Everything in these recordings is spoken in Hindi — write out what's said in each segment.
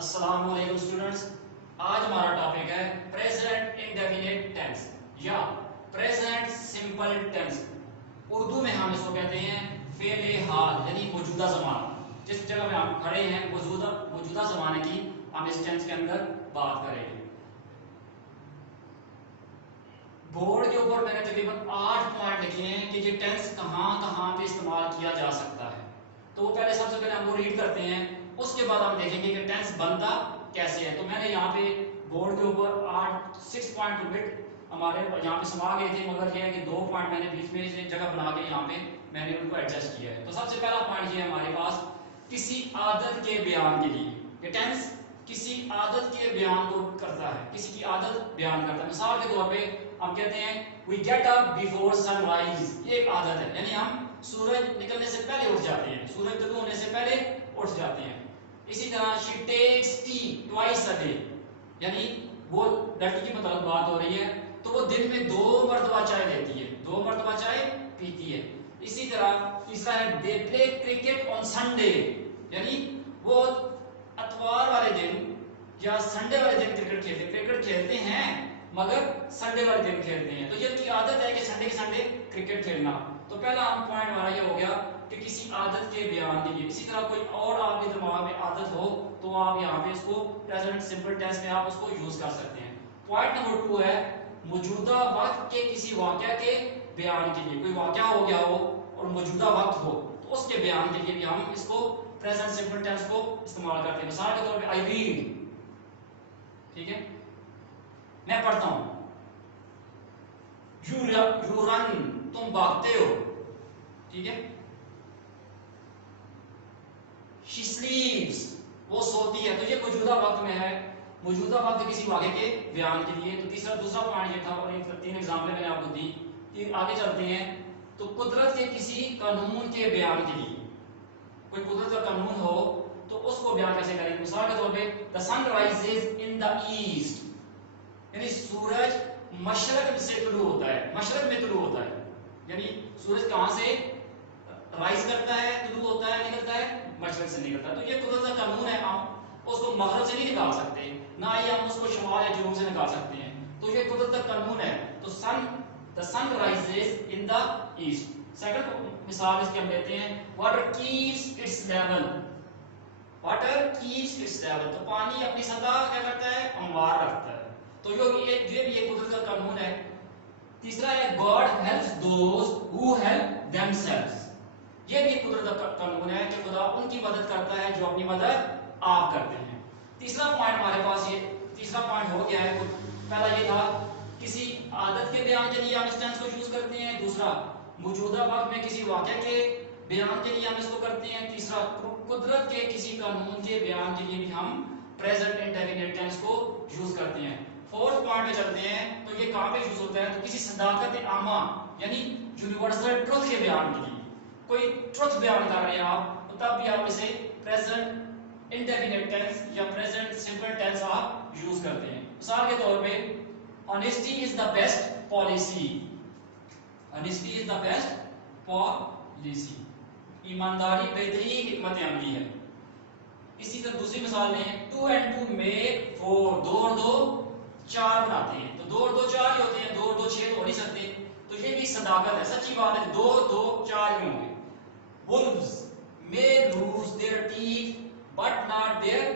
अस्सलामुअलैकुम स्टूडेंट्स। आज हमारा टॉपिक है प्रेजेंट इंडेफिनिट टेंस या प्रेजेंट सिंपल टेंस। उर्दू में हम इसको कहते हैं फेले हाल यानी मौजूदा ज़माना। जिस जगह में हम खड़े हैं मौजूदा ज़माने की हम इस टेंस के अंदर बात करेंगे। बोर्ड के ऊपर मैंने तकरीबन 8 पॉइंट लिखे हैं कि ये टेंस कहाँ कहाँ पे इस्तेमाल किया जा सकता है। तो पहले सबसे पहले हम वो रीड करते हैं, उसके बाद हम देखेंगे कि टेंस बनता कैसे है। तो मैंने यहाँ पे बोर्ड के ऊपर 6 पॉइंट बिट हमारे यहाँ पे समा गए थे, मगर ये है कि 2 पॉइंट मैंने बीच में से जगह बना के यहाँ पे मैंने उनको एडजस्ट किया है। तो सबसे पहला पॉइंट ये है हमारे पास किसी आदत के बयान के लिए। ये टेंस किसी आदत के बयान को करता है, किसी की आदत बयान करता है। मिसाल के तौर पे हम कहते हैं we get up before sunrise, ये एक आदत है, यानी हम सूरज निकलने से पहले उठ जाते हैं, सूरज तुलू होने से पहले उठ जाते हैं। इसी तरह she takes tea twice a day, यानी वो लड़की की मतलब बात हो रही है तो वो दिन में 2 मरतबा चाय लेती है, 2 मरतबा चाय पीती है। इसी तरह तीसरा है दे प्ले क्रिकेट ऑन संडे, यानी वो इतवार वाले दिन या संडे वाले दिन क्रिकेट खेलते हैं मगर संडे वाले दिन खेलते हैं। तो ये उनकी आदत है कि संडे के संडे क्रिकेट खेलना। तो पहला हम पॉइंट हमारा ये हो गया कि किसी आदत के बयान के लिए। इसी तरह कोई और आपके दिमाग में आदत हो तो आप यहाँ पे इसको प्रेजेंट सिंपल टेंस में आप उसको यूज कर सकते हैं। पॉइंट नंबर 2 है मौजूदा वक्त के किसी वाकया के बयान के लिए। कोई वाकया हो गया हो और मौजूदा वक्त हो तो उसके बयान के लिए भी हम इसको प्रेजेंट सिंपल टेंस को इस्तेमाल करते हैं। मिसाल के तौर पे आई रीड, ठीक है, मैं पढ़ता हूं। यू रन, तुम भागते हो, ठीक है। शी स्लीप्स, वो सोती है। तो ये मौजूदा वक्त में है, मौजूदा वक्त किसी वाक़े के बयान के लिए। तो दूसरा पॉइंट ये था और 3 एग्जाम्पल मैंने आपको दी कि आगे चलते हैं तो कुदरत के किसी कानून के बयान के लिए। कोई कुदरत का कानून हो तो उसको बयान कैसे करेंगे। मिसाल के तौर पे the sun rises in the east, यानी सूरज मशरक से तुलू होता है, मशरक में तुलू होता है, यानी सूरज कहां से राइज करता है, तुलू होता है, निकलता है, मशरक से निकलता है। तो ये कुदरत का कानून है, हम उसको मगरब से नहीं निकाल सकते, ना ही हम उसको शुमाल या जुनूब से निकाल सकते हैं। तो ये कुदरत का कानून है। तो the sun rises in the east. Second मिसाल इसकी हम लेते हैं water keeps its level, water keeps its level, तो पानी अपनी सतह क्या करता है, हमवार रखता है। तो ये भी एक कुदरत का कानून है। तीसरा है God helps those who help themselves, ये भी कुदरत का कानून है कि खुदा उनकी मदद करता है जो अपनी मदद आप करते हैं। तीसरा पॉइंट हमारे पास ये तीसरा पॉइंट हो गया है। पहला ये था किसी आदत के बयान के लिए हम इस टेंस को यूज करते हैं। दूसरा मौजूदा वक्त में किसी वाक़या के बयान के लिए हम इसको करते हैं। तीसरा कुदरत के किसी कानून के बयान के लिए भी हम प्रेजेंट इंडेफिनिट टेंस को यूज करते हैं। फोर्थ पॉइंट पे चलते हैं तो ये कहां पे यूज होता है, तो किसी सदाकत आमा यानी यूनिवर्सल ट्रुथ के बयान के लिए। कोई ट्रुथ बयान कर रहे हैं आप तो तब भी आप इसे प्रेजेंट इंडेफिनिट टेंस या प्रेजेंट सिंपल टेंस आप यूज करते हैं। मिसाल के तौर पे honesty is the best policy, honesty is the best policy, ईमानदारी बेहतरीन हिकमत अमली है। इसी तरह दूसरी मिसाल में 2 and 2 मेक 4, 2 और 2 4 बनाते हैं। तो 2 और 2 4 ही होते हैं, 2 और 2 6 हो नहीं सकते। तो ये भी सदाकत है, सच्ची बात है, 2 2 4 ही होंगे। Wolves may lose their teeth but not their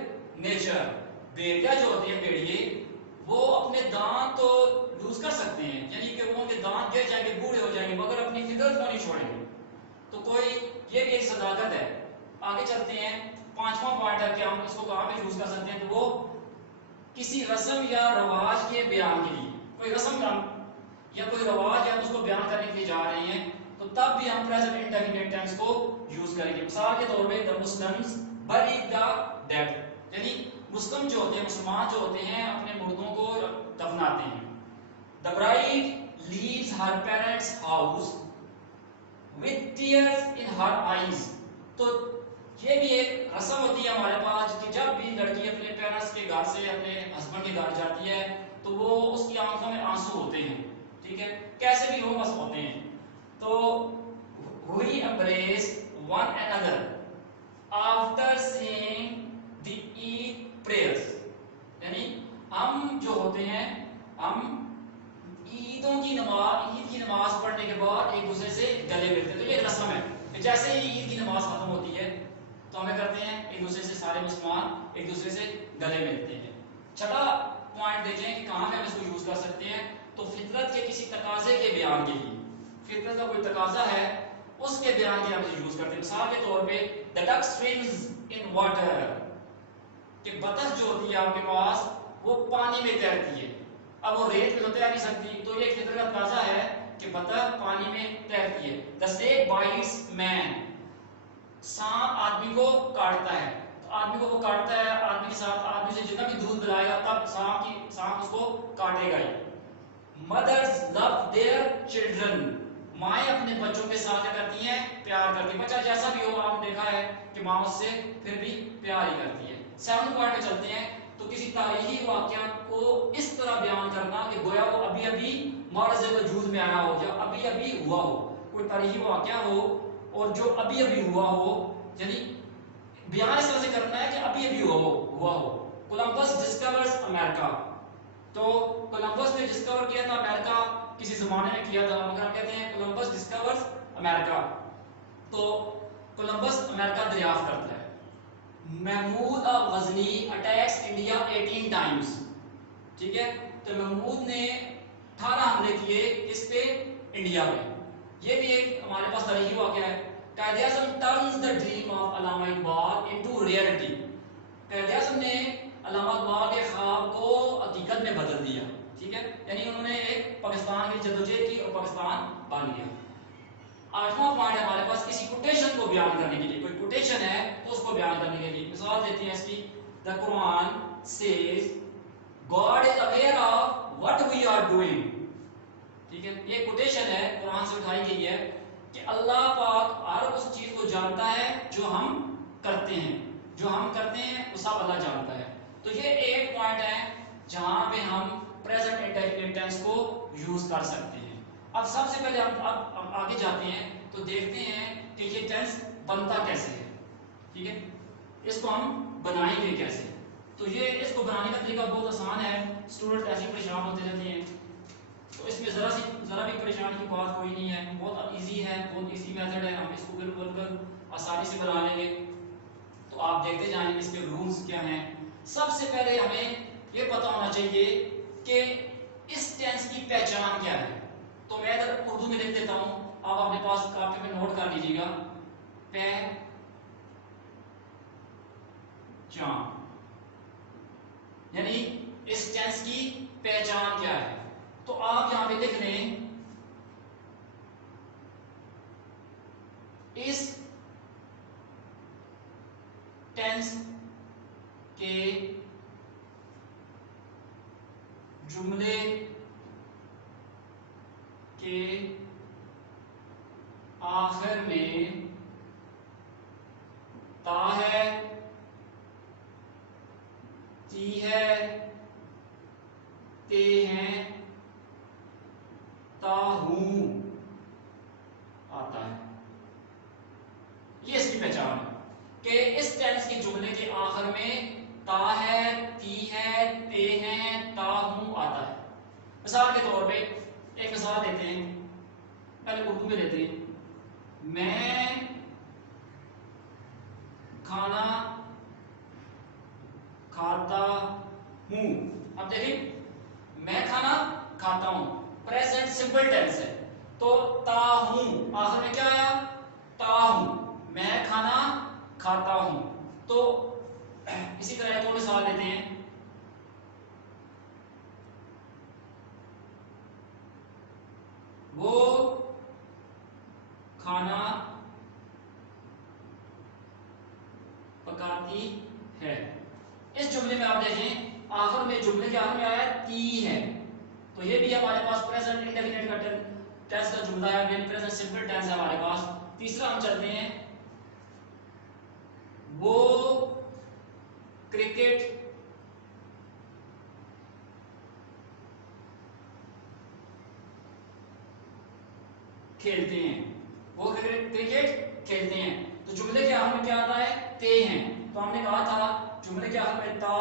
nature, भेड़िया जो होती है भेड़िए वो अपने दांत तो लूज कर सकते हैं, यानी कि वो उनके दांत गिर जाएंगे, बूढ़े हो जाएंगे, मगर अपनी फितरत को नहीं छोड़ेंगे। तो कोई ये भी एक सदाकत है। आगे चलते हैं, 5वां पॉइंट है कि हम इसको कहां पे यूज कर सकते हैं, तो वो किसी रस्म या रवाज के बयान के लिए। कोई रस्म या कोई रवाज या उसको बयान करने के लिए जा रहे हैं तो तब भी हम प्रेजेंट इंडेफिनिट टेंस को यूज करेंगे। मिसाल के तौर पे द मुस्लिम्स बरी द डेड, यानी मुस्लिम जो होते हैं, मुसलमान जो होते हैं अपने मुर्दों को दफनाते हैं। The bride leaves her parents house with tears in her eyes, तो ये भी एक रस्म होती है हमारे पास कि जब भी लड़की अपने पेरेंट्स के घर से अपने हस्बैंड के घर जाती है तो वो उसकी आंखों में आंसू होते हैं, ठीक है, कैसे भी हो बस होते हैं। तो we embrace one another after seeing the Eid prayers, यानी हम जो होते हैं हम ईद की नमाज पढ़ने के बाद एक दूसरे से गले मिलते हैं। तो ये एक रस्म है कि जैसे ही ईद की नमाज खत्म होती है तो हमें करते हैं एक दूसरे से, सारे मुसलमान एक दूसरे से गले मिलते हैं। छठा पॉइंट देखें कि कहां पे हम इसको यूज कर सकते हैं, तो फितरत के किसी तकाजे के बयान के लिए, फितरत का कोई तकाजा है उसके बयान के लिए हम इसे यूज करते हैं। मिसाल के तौर पे the duck swims in water, कि बतख जो होती है आपके पास वो पानी में तैरती है। अब वो रेत में तो तैर नहीं सकती, तो ये फितरत का तकाजा है कि बतख पानी में तैरती है। द स्नेक बाइट्स मैन, सांप आदमी को काटता है, तो आदमी को वो काटता है, आदमी के साथ आदमी से जितना भी दूध पिलाएगा तब सांप उसको काटेगा ही। मदर्स लव देयर चिल्ड्रन, माएं अपने बच्चों के साथ क्या करती हैं, प्यार करती हैं। बच्चा जैसा भी हो, आपने देखा है कि मां उससे फिर भी प्यार ही करती है। 7 पॉइंट में चलते हैं, तो किसी तारीखी वाकया को इस तरह बयान करना कि गोया वो अभी अभी मार्ज़ वजूद में आया हो या अभी अभी हुआ हो। कोई तारीखी वाकया हो और जो अभी अभी हुआ हो, यानी बयान इस तरह से करना है कि अभी अभी हुआ हो। कोलंबस डिस्कवर्स अमेरिका, तो कोलंबस ने डिस्कवर किया था अमेरिका, किसी जमाने में किया था, मगर हम कहते हैं कोलंबस डिस्कवर्स अमेरिका। तो कोलंबस अमेरिका दरियाफ्त करता है। Mahmud of Ghazni attacks India 18 times, ठीक है, तो महमूद ने 18 हमले किए इस पे, इंडिया पे। ये भी एक हमारे पास तारीखी वाकया है। Quaid-e-Azam turns the dream of Allama Iqbal into reality, Quaid-e-Azam ने अल्लामा इकबाल के ख्वाब को हकीकत में बदल दिया, ठीक है, यानी उन्होंने एक पाकिस्तान की जद्दोजहद की और पाकिस्तान बन गया। 8वां पॉइंट हमारे पास किसी कोटेशन को बयान करने के लिए, कोई कोटेशन है तो उसको बयान करने के लिए मिसाल देते हैं इसकी। The Quran says God is aware of what we are doing, ठीक है, ये कोटेशन है, कुरान से उठाई गई है कि अल्लाह पाक हर उस चीज को जानता है जो हम करते हैं, जो हम करते हैं वो सब अल्लाह जानता है। तो ये 8 पॉइंट है जहां पे हम प्रेजेंट इंडेफिनिट टेंस को यूज कर सकते हैं। अब सबसे पहले हम आगे जाते हैं तो देखते हैं कि ये टेंस बनता कैसे है, ठीक है, इसको हम बनाएंगे कैसे। तो ये इसको बनाने का तरीका बहुत आसान है, स्टूडेंट ऐसे परेशान होते रहते हैं, तो इसमें जरा भी परेशानी की बात कोई नहीं है, बहुत इजी है, बहुत इजी मेथड है, हम इसको बिल्कुल आसानी से बना लेंगे। तो आप देखते जाएंगे इसके रूल्स क्या हैं। सबसे पहले हमें ये पता होना चाहिए कि इस टेंस की पहचान क्या है। तो मैं इधर उर्दू में लिख देता हूं, आप अपने पास कॉपी में नोट कर लीजिएगा। पहचान, यानी इस टेंस की पहचान क्या है। तो आप यहां पे लिख लें इस टेंस के जुमले के आखिर में ता है, ती है, ते हैं, ता हूं आता है। ये इसकी पहचान है कि इस टेंस के जुमले के आखिर में ता है, ती है, ते हैं, ता हूं आता है। मिसाल के तौर पे एक मिसाल देते हैं, पहले उर्दू में देते हैं। मैं खाना खाता हूं। अब देखिए मैं खाना खाता हूं, प्रेजेंट सिंपल टेंस है, तो ता हूं आखिर में क्या आया, ता हूं, मैं खाना खाता हूं। तो इसी तरह एक और मिसाल देते हैं। वो खाना पकाती है। इस जुमले में आप देखें आखिर में, जुमले के आखिर में आया ती है, तो ये भी हमारे पास प्रेजेंट इंडेफिनिट का टेंस का जुमला है, यानी प्रेजेंट सिंपल टेंस है हमारे पास। तीसरा हम चलते हैं, वो क्रिकेट खेलते हैं, वो क्रिकेट खेलते हैं। तो जुमले के आखिर में क्या आता है, ते हैं। तो हमने कहा था जुमले के आखिर में ता,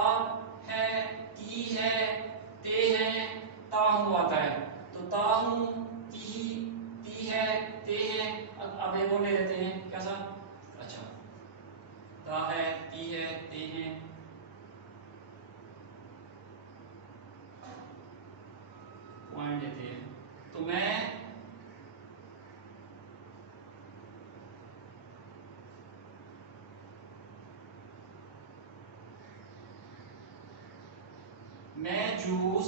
एक और ले लेते हैं, कैसा? अच्छा, ता है, ती है, ते हैं, पॉइंट देते हैं। तो मैं जूस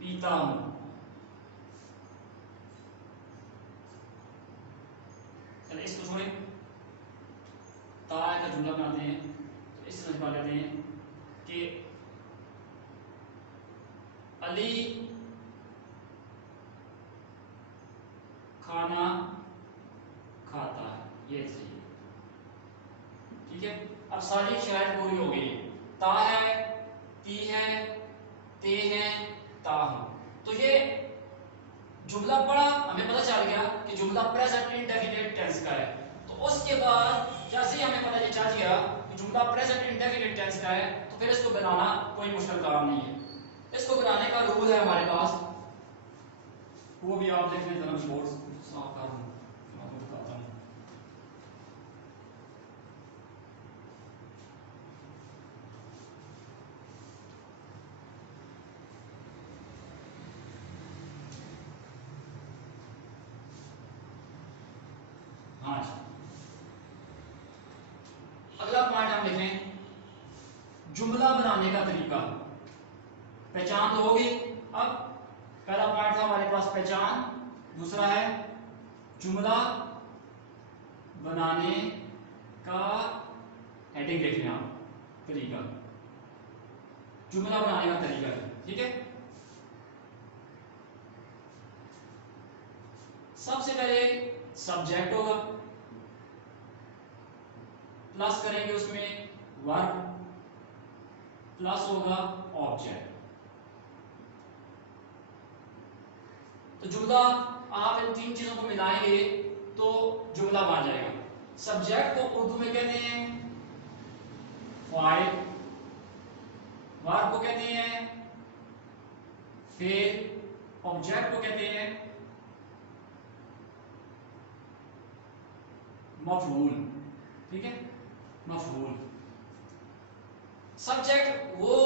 पीता हूं। चलिए इसको छोड़े, ता का जुमला बनाते हैं। तो इस तरह बना लेते हैं कि अली खाना खाता है, ये सही है। ठीक है, अब सारी शर्त पूरी हो गई। ता है, ती है, ते हैं, ता हूं। तो ये जुमला पढ़ा, हमें पता चल गया कि जुमला प्रेजेंट इंडेफिनिट टेंस का है। तो उसके बाद जैसे ही हमें पता ये चल गया कि जुमला प्रेजेंट इंडेफिनिट टेंस का है, तो फिर इसको बनाना कोई मुश्किल काम नहीं है। इसको बनाने का रूल है हमारे पास, वो भी आप देख लें, जरा बोर्ड साफ कर दूं, मैं आपको बताता हूं। हाँ जी, अगला पॉइंट हम लिखें, जुमला बनाने का तरीका। पहचान तो होगी। अब पहला पॉइंट था हमारे पास पहचान, दूसरा है जुमला बनाने का, हेडिंग देखें आप, तरीका, जुमला बनाने का तरीका। ठीक है, सबसे पहले सब्जेक्ट होगा, प्लस करेंगे उसमें वर्ब, प्लस होगा ऑब्जेक्ट। तो जुमला आप इन तीन चीजों को मिलाएंगे तो जुमला बन जाएगा। सब्जेक्ट को उर्दू में कहते हैं फाइल, वर्ब को कहते हैं फेल, ऑब्जेक्ट को कहते हैं मफूल। ठीक है, मफूल। सब्जेक्ट वो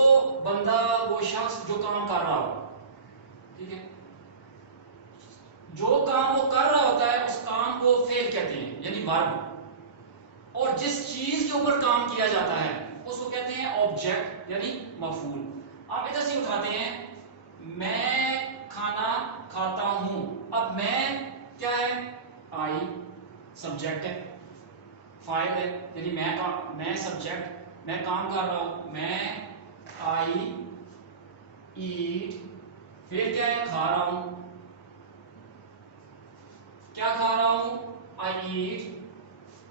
बंदा, वो शख्स जो काम कर रहा हो। ठीक है, जो काम वो कर रहा होता है उस काम को फेल कहते हैं, यानी वर्ब। और जिस चीज के ऊपर काम किया जाता है उसको कहते हैं ऑब्जेक्ट, यानी मफूल। आप इधर से उठाते हैं, मैं खाना खाता हूं। अब मैं क्या है? आई सब्जेक्ट है, फाइल है, यानी मैं सब्जेक्ट, मैं काम कर रहा हूं, मैं आई ईट, फिर क्या है? खा रहा हूं, क्या खा रहा हूं? आई ईट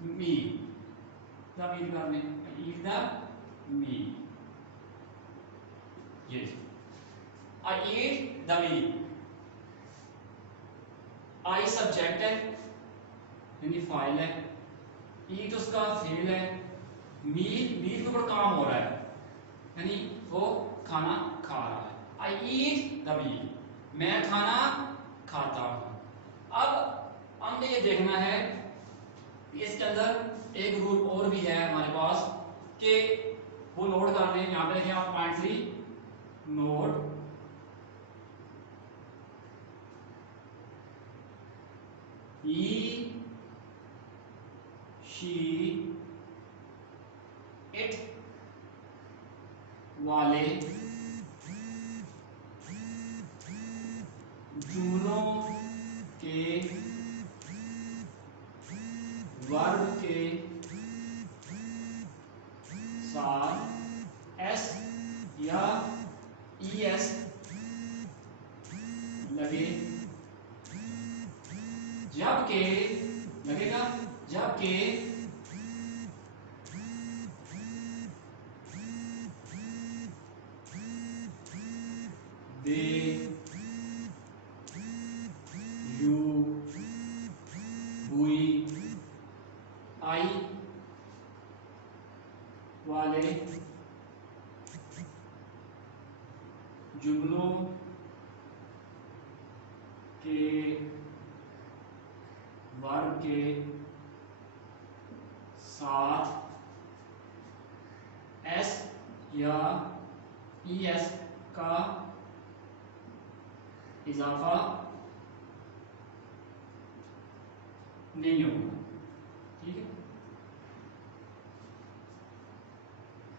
मी, द मील करने, आई ईट द मी, ये आई eat the me. I subject है, यानी फाइल है, ईट उसका फेल है, मील, मील के ऊपर काम हो रहा है, यानी वो खाना खा रहा है। आई ईट द मील, मैं खाना खाता हूं। अब हमने ये देखना है कि इसके अंदर एक रूल और भी है हमारे पास, कि वो नोट कर लें। यहां पे देखें आप पॉइंटली नोट, ही शी इट वाले जुमलों के वर्ब के साथ एस या ईएस लगे, जबकि लगेगा, जबकि दे, यू, हुई, आई वाले जुमलों के वर्ग के साथ एस या ईएस का इजाफा नहीं होगा। ठीक है,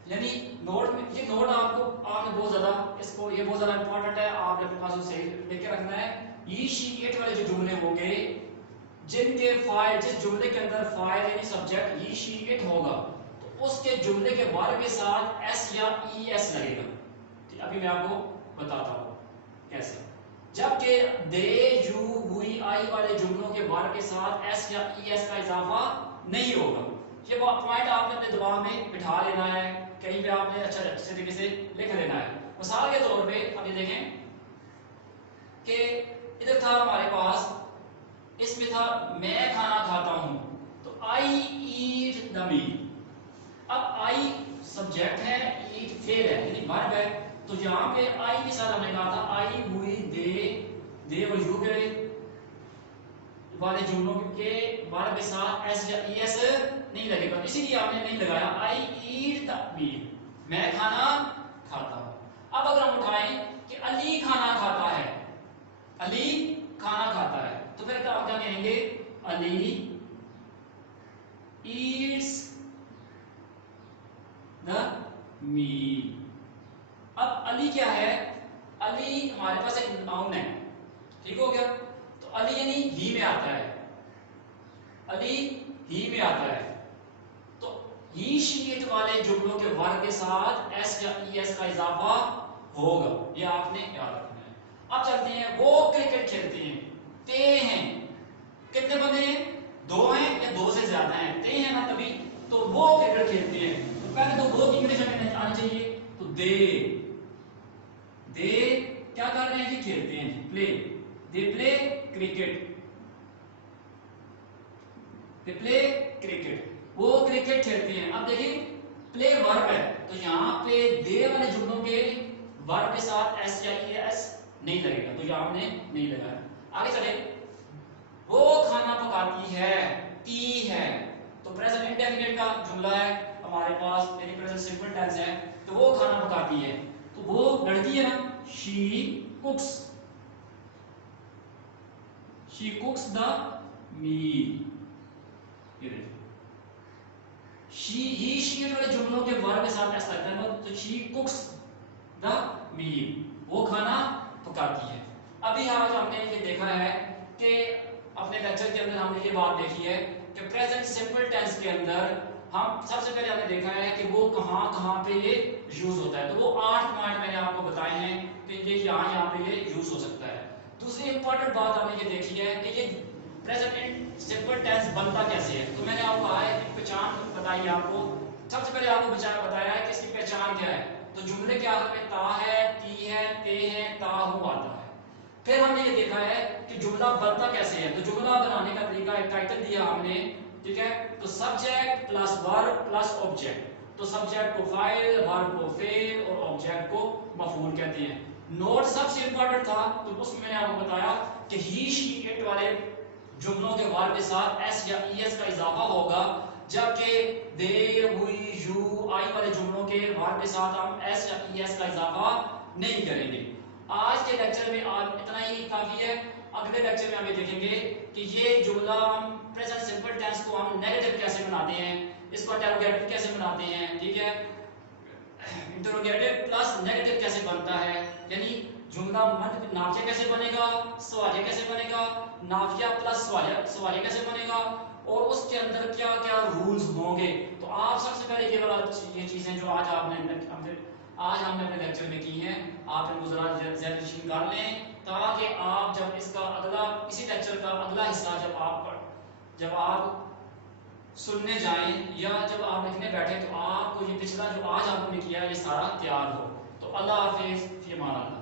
यानी नोट में ये नोट आपने बहुत ज्यादा इसको ये बहुत ज्यादा इंपॉर्टेंट है, आपने अपने पास सही लेके रखना है। ये शीट वाले जो जुमले होंगे जिनके फाइल जिस जुमले के अंदर फाइल यानी सब्जेक्ट ये शीट होगा तो उसके जुमले के वर्ग के साथ एस या ई एस लगेगा। ठीक, अभी मैं आपको बताता हूँ कैसे। जबकि दे यू वी आई वाले जुमलों के वर्ग के साथ एस या ई एस का इजाफा नहीं होगा। ये पॉइंट आपने अपने दिमाग में बिठा लेना है, कहीं पे आपने अच्छे तरीके से लिख लेना है। मिसाल के तौर पे अभी देखें कि इधर था हमारे पास, इसमें था मैं खाना खाता हूं, तो आई ईट द मील। अब आई सब्जेक्ट है, ईट फेल है यानी वर्ब है, तो यहाँ पे आई के साथ हमने कहा था आई हुई दे और यू के वाले जुमलों के वर्ब के साथ एस या ई एस नहीं लगेगा, इसीलिए आपने नहीं लगाया आई ईट द मील, मैं खाना खाता हूं। अब अगर हम उठाएं कि अली खाना खाता है, अली खाना खाता है, तो फिर क्या कहेंगे अली ईट्स द मील। अब अली क्या है, अली हमारे पास एक नाउन है, ठीक हो गया, तो अली यानी ही में आता है, अली ही में आता है, तो ही शीट वाले जुमलों के वर्ग के साथ एस या ई एस का इजाफा होगा, ये आपने याद रखना है। अब चलते हैं, वो क्रिकेट खेलते हैं, ते हैं, कितने बंदे हैं, दो हैं या दो से ज्यादा हैं, ते हैं ना तभी, तो वो क्रिकेट खेलते हैं, तो पहले तो वो इंग्लिश हमें आनी चाहिए, तो दे क्या कर रहे हैं जी, खेलते हैं जी, play, they play cricket, they play cricket, वो क्रिकेट खेलते हैं। अब देखिए प्ले वर्ब है, तो यहाँ पे दे वाले जुमलों के वर्ब के साथ एस या ई एस नहीं लगेगा, तो यहाँ हमने नहीं लगाया। आगे चले, वो खाना पकाती है, ती है, तो प्रेजेंट इंडेफिनिट का जुमला है हमारे पास, यानी प्रेजेंट सिंपल टेंस है, तो वो खाना पकाती है, तो वो लड़की है ना, she cooks, she cooks the meal. He she वाले जुमलों के वर्ब के साथ ऐसा लगता है, तो शी कुक्स द मील, वो खाना पकाती है। अभी यहाँ जो हमने ये देखा है कि अपने लेक्चर के अंदर हमने ये बात देखी है कि प्रेजेंट सिंपल टेंस के अंदर हम सबसे पहले हमने देखा है कि वो कहाँ पे ये यूज होता है, तो वो 8 पॉइंट मैंने आपको बताए हैं कि ये यहाँ पे ये यूज हो सकता है। दूसरी इंपॉर्टेंट बात हमने ये देखी है कि ये प्रेजेंट सिंपल टेंस बनता कैसे है, तो मैंने आपको कहा है कि पहचान बताई आपको, सबसे पहले आपको बताया है कि इसकी पहचान क्या है, तो जुमले क्या है, ता है, ती है, ते है, ताहू आता है। फिर हमने ये देखा है कि जुमला बनता कैसे है, तो जुमला बनाने का तरीका एक टाइटल दिया हमने, ठीक है, तो subject plus verb plus object, तो सब्जेक्ट को फाइल, वर्ब को फेल और ऑब्जेक्ट को मफूल कहते हैं। नोट सबसे इंपॉर्टेंट था, तो उसमें मैंने आपको बताया कि ही शी इट वाले जुमलों के वर्ब के साथ एस या ई एस का इजाफा होगा, जबकि दे हुई यू आई वाले जुमलों के वर्ब के साथ हम एस या ई एस का इजाफा नहीं करेंगे। आज के लेक्चर में आप इतना ही काफी है, अगले लेक्चर में हम ये देखेंगे कि ये जुमला हम प्रेजेंट सिंपल टेंस को हम नेगेटिव कैसे बनाते हैं, इसको इंटरोगेटिव कैसे बनाते हैं, ठीक है, इंटरोगेटिव प्लस नेगेटिव कैसे बनता है, यानी जुमला नाफिया कैसे बनेगा, सवालिया कैसे बनेगा, नाफिया प्लस सवालिया कैसे बनेगा, और उसके अंदर क्या क्या रूल्स होंगे। तो आप सबसे पहले ये चीजें जो आज हमने अपने लेक्चर में की हैं, आप इनको जरा ज़हन कर लें, ताकि आप जब इसका अगला इसी लेक्चर का अगला हिस्सा जब आप सुनने जाएं या जब आप लिखने बैठे, तो आपको ये पिछला जो आज आपने किया है ये सारा तैयार हो। तो अल्लाह हाफिज़, फी अमान अल्लाह।